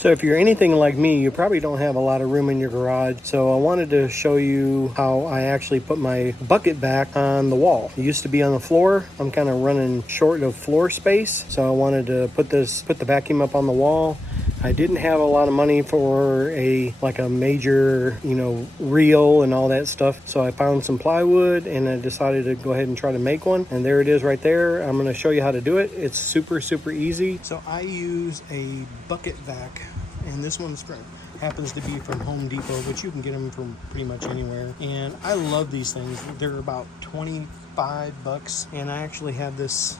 So if you're anything like me, you probably don't have a lot of room in your garage. So I wanted to show you how I actually put my bucket vac on the wall. It used to be on the floor. I'm kind of running short of floor space. So I wanted to put the vacuum up on the wall. I didn't have a lot of money for a major, reel and all that stuff. So I found some plywood and I decided to go ahead and try to make one. And there it is right there. I'm going to show you how to do it. It's super, super easy. So I use a bucket vac, and this one's happens to be from Home Depot, which you can get them from pretty much anywhere. And I love these things. They're about $25, and I actually have this.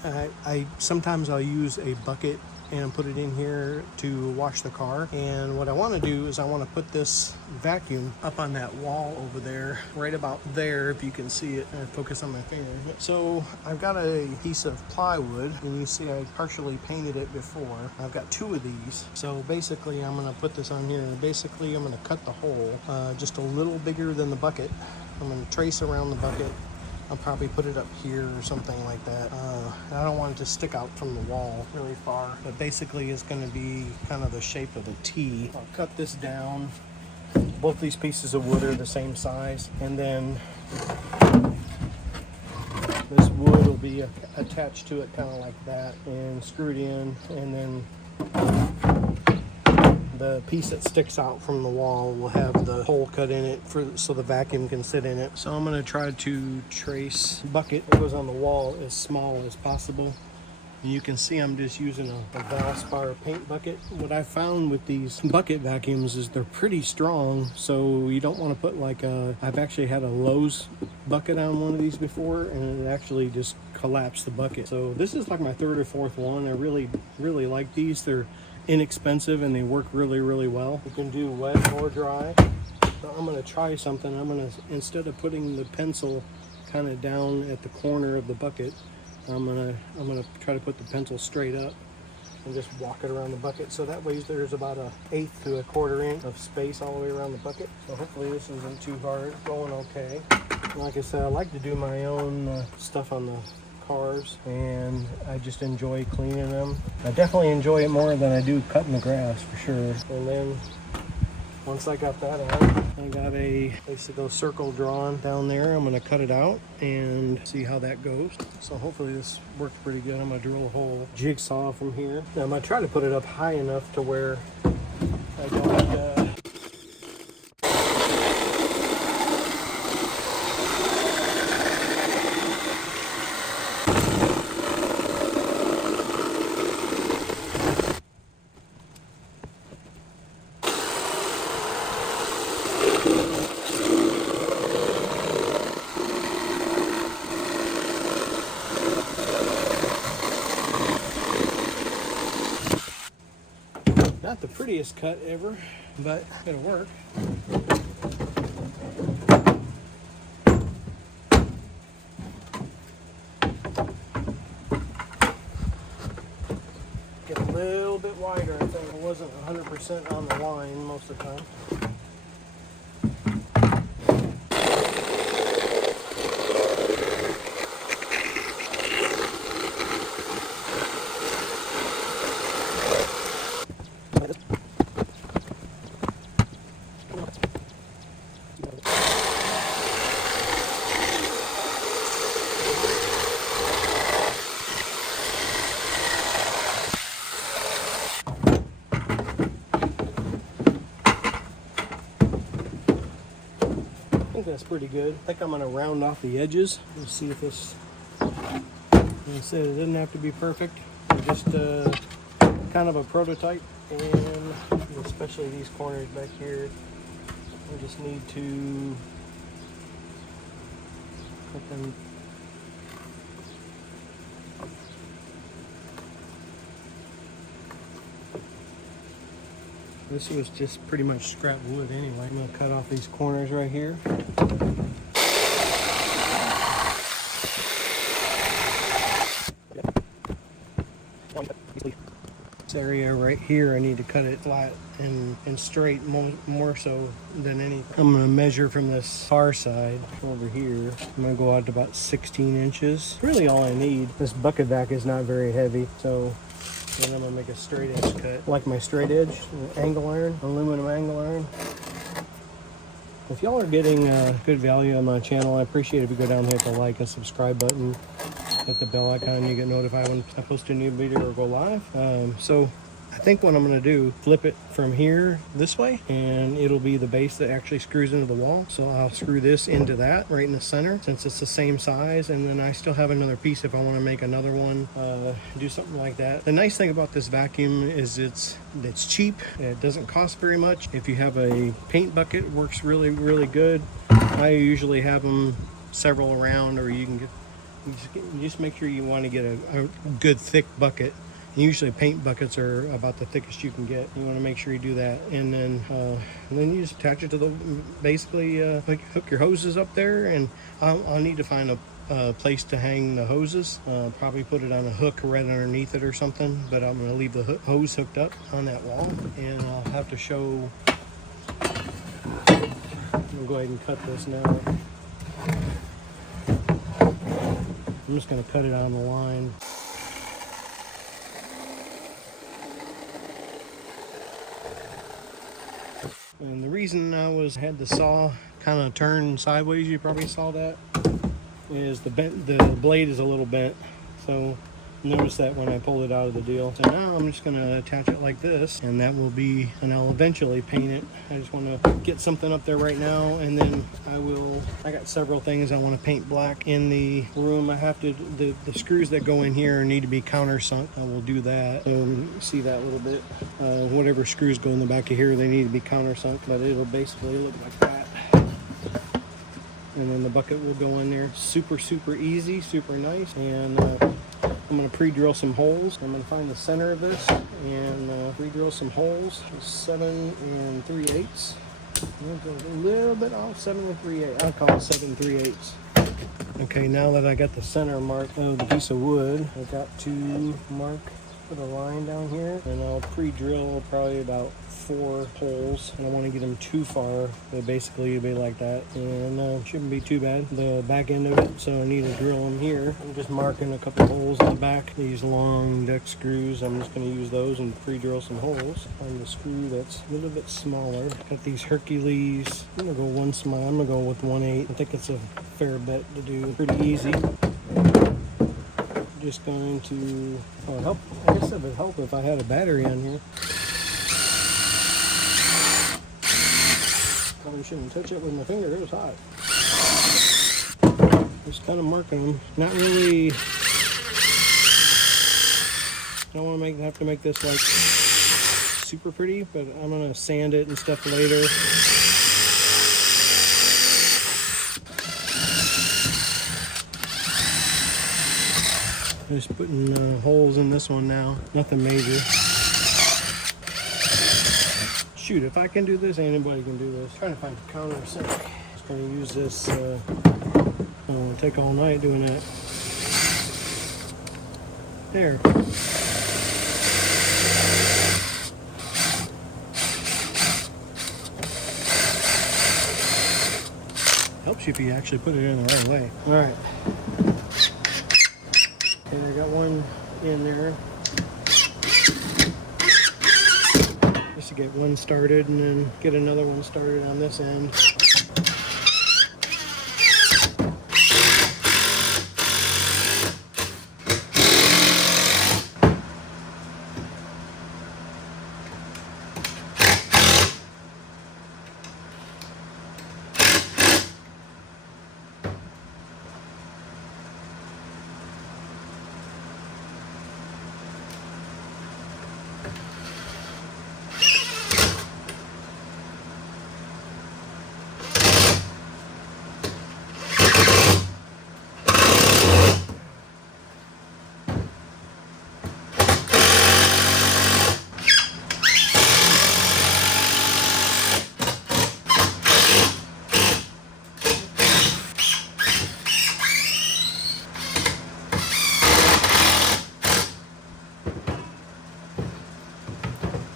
Sometimes I'll use a bucket and put it in here to wash the car. And what I want to do is I want to put this vacuum up on that wall over there, right about there, if you can see it. And focus on my finger. So I've got a piece of plywood, and you see I partially painted it before. I've got two of these. So basically I'm going to put this on here, and basically I'm going to cut the hole just a little bigger than the bucket. I'm going to trace around the bucket. I'll probably put it up here or something like that. I don't want it to stick out from the wall really far, but basically it's going to be kind of the shape of a T. I'll cut this down. Both these pieces of wood are the same size, and then this wood will be attached to it kind of like that and screwed in, and then the piece that sticks out from the wall will have the hole cut in it so the vacuum can sit in it. So I'm going to try to trace the bucket that goes on the wall as small as possible. And you can see I'm just using a Valspar paint bucket. What I found with these bucket vacuums is they're pretty strong, so you don't want to put I've actually had a Lowe's bucket on one of these before, and it actually just collapsed the bucket. So this is like my third or fourth one. I really, really like these. They're inexpensive and they work really, really well. You can do wet or dry. So I'm going to try something. I'm going to, instead of putting the pencil kind of down at the corner of the bucket, I'm going to try to put the pencil straight up and just walk it around the bucket. So that way there's about 1/8 to 1/4 inch of space all the way around the bucket. So hopefully this isn't too hard. Going okay. Like I said, I like to do my own stuff on the cars, and I just enjoy cleaning them. I definitely enjoy it more than I do cutting the grass, for sure. And then once I got that out, I got a basically circle drawn down there. I'm going to cut it out and see how that goes. So hopefully this works pretty good. I'm going to drill a hole, jigsaw from here. Now I'm going to try to put it up high enough to where I don't not the prettiest cut ever, but it'll work. Get a little bit wider, I think. It wasn't 100% on the line most of the time. I think that's pretty good. I think I'm going to round off the edges. Let's see if this, like I said, it doesn't have to be perfect. Just kind of a prototype, and especially these corners back here, I just need to cut them. This was just pretty much scrap wood anyway. I'm going to cut off these corners right here. This area right here, I need to cut it flat and straight more so than anything. I'm going to measure from this far side over here. I'm going to go out to about 16 inches. Really all I need. This bucket vac is not very heavy, so And I'm gonna make a straight edge cut. Like my straight edge, angle iron, aluminum angle iron. If y'all are getting good value on my channel, I appreciate if you go down and hit the like and subscribe button. Hit the bell icon, you get notified when I post a new video or go live. So I think what I'm going to do, flip it from here this way, and it'll be the base that actually screws into the wall. So I'll screw this into that right in the center, since it's the same size, and then I still have another piece if I want to make another one, do something like that. The nice thing about this vacuum is it's cheap. It doesn't cost very much. If you have a paint bucket, it works really good. I usually have them several around, or you can get, you just make sure you want to get a good thick bucket. Usually paint buckets are about the thickest you can get. You want to make sure you do that, and then you just attach it to the, basically like hook your hoses up there, and I'll need to find a place to hang the hoses. Probably put it on a hook right underneath it or something, but I'm going to leave the hose hooked up on that wall, and I'll have to show. I'm going to go ahead and cut this now. I'm just going to cut it on the line. And the reason I had the saw kind of turned sideways, you probably saw that, is the blade is a little bent. So notice that when I pulled it out of the deal. So now I'm just going to attach it like this, and that will be, and I'll eventually paint it. I just want to get something up there right now, and then I got several things I want to paint black in the room. I have to, the screws that go in here need to be countersunk. I will do that. So you see that a little bit. Whatever screws go in the back of here, they need to be countersunk, but it'll basically look like that. And then the bucket will go in there. Super easy, super nice. And I'm going to pre-drill some holes. I'm going to find the center of this and pre-drill some holes. 7 3/8. A little bit off, 7 3/8. I'll call it 7 3/8. Okay, now that I got the center mark of the piece of wood, I got to put a line down here, and I'll pre-drill probably about 4 holes. I don't want to get them too far, but basically it'll be like that, and shouldn't be too bad. The back end of it, so I need to drill them here. I'm just marking a couple holes in the back. These long deck screws, I'm just going to use those and pre-drill some holes. Find the screw that's a little bit smaller. Got these Hercules. I'm gonna go one small. I'm gonna go with 1/8. I think it's a fair bet to do. Pretty easy. Just going to help. I guess it would help if I had a battery on here. Probably shouldn't touch it with my finger. It was hot. Just kind of marking them. Not really. Don't want to have to make this like super pretty, but I'm gonna sand it and stuff later. Just putting holes in this one now. Nothing major. Shoot, if I can do this, anybody can do this. Trying to find a countersink. Just going to use this. It'll take all night doing that. There. Helps you if you actually put it in the right way. All right. And I got one in there. Just to get one started, and then get another one started on this end.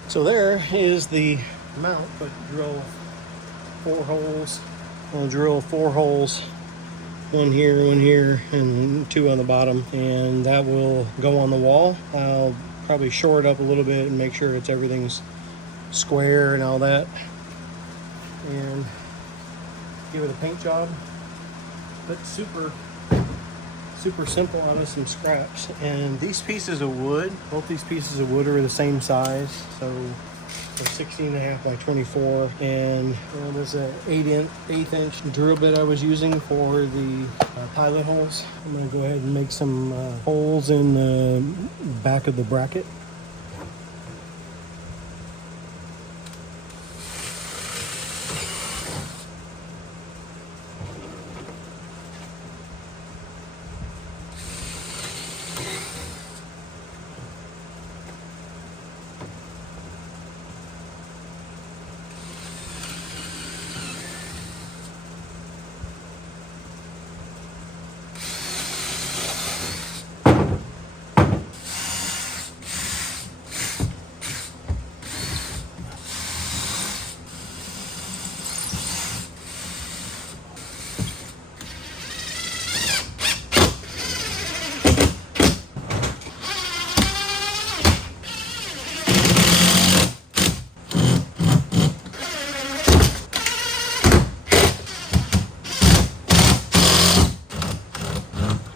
So there is the mount, but drill 4 holes. I'll drill 4 holes, one here, and 2 on the bottom, and that will go on the wall. I'll probably shore it up a little bit and make sure everything's square and all that, and give it a paint job. But super simple out of some scraps. And these pieces of wood, both these pieces of wood are the same size, so they're 16.5 by 24, and there's an 1/8 inch drill bit I was using for the pilot holes. I'm going to go ahead and make some holes in the back of the bracket.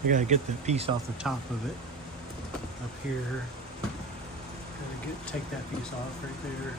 I gotta get the piece off the top of it up here. Gotta take that piece off right there.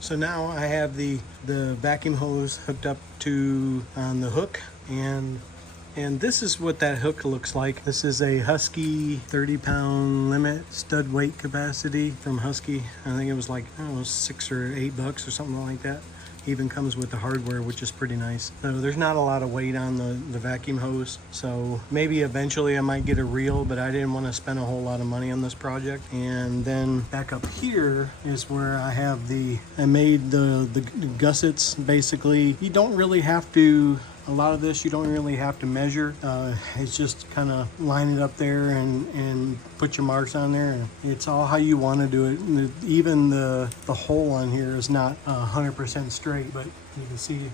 So now I have the vacuum hose hooked up to on the hook, and this is what that hook looks like. This is a Husky 30-pound limit stud weight capacity from Husky. I think it was like, I don't know, $6 or $8 or something like that. Even comes with the hardware, which is pretty nice. So there's not a lot of weight on the vacuum hose. So maybe eventually I might get a reel, but I didn't want to spend a whole lot of money on this project. And then back up here is where I have I made the gussets. Basically, you don't really have to, a lot of this you don't really have to measure. It's just kind of line it up there and put your marks on there, and it's all how you want to do it. And even the hole on here is not 100% straight, but you can see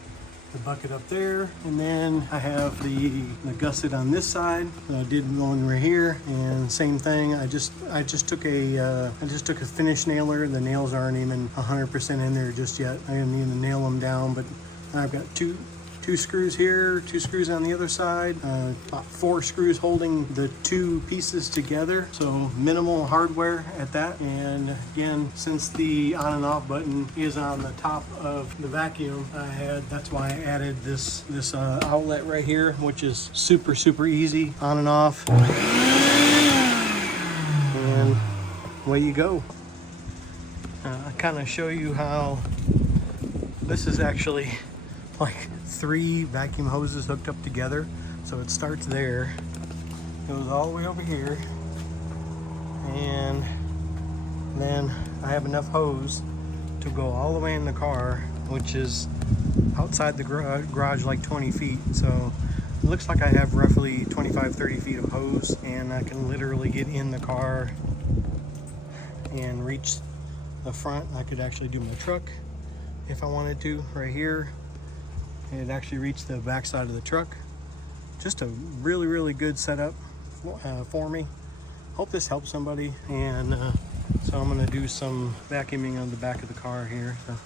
the bucket up there. And then I have the gusset on this side. I did one right here, and same thing. I just took a finish nailer. The nails aren't even 100% in there just yet. I need to nail them down, but I've got two screws here, 2 screws on the other side, about 4 screws holding the 2 pieces together, so minimal hardware at that. And again, since the on and off button is on the top of the vacuum, that's why I added this outlet right here, which is super easy, on and off, and away you go. I kind of show you how this is actually like 3 vacuum hoses hooked up together. So it starts there, goes all the way over here, and then I have enough hose to go all the way in the car, which is outside the garage like 20 feet. So it looks like I have roughly 25-30 feet of hose, and I can literally get in the car and reach the front. I could actually do my truck if I wanted to right here. It actually reached the back side of the truck. Just a really good setup for me. Hope this helps somebody. And so I'm going to do some vacuuming on the back of the car here. So.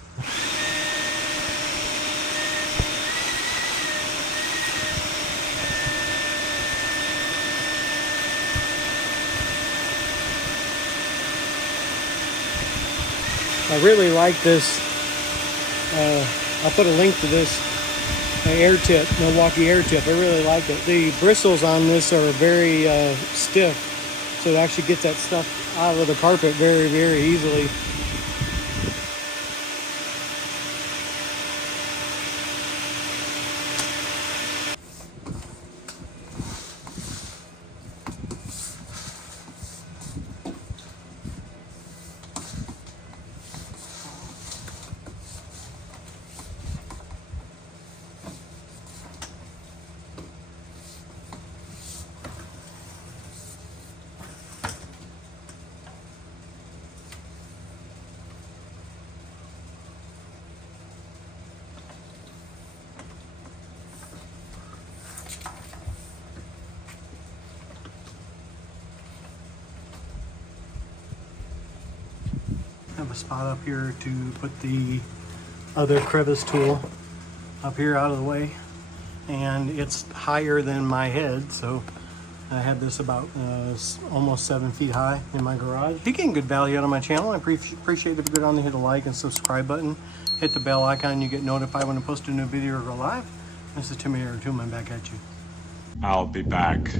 I really like this. I'll put a link to this air tip, Milwaukee air tip. I really like it. The bristles on this are very stiff, so it actually gets that stuff out of the carpet very easily. have a spot up here to put the other crevice tool up here out of the way, and it's higher than my head, so I have this about almost 7 feet high in my garage. If you're getting good value out of my channel, I appreciate it if you go down there, hit the like and subscribe button, hit the bell icon, you get notified when I post a new video or go live. This is Timmy or Two Man back at you. I'll be back.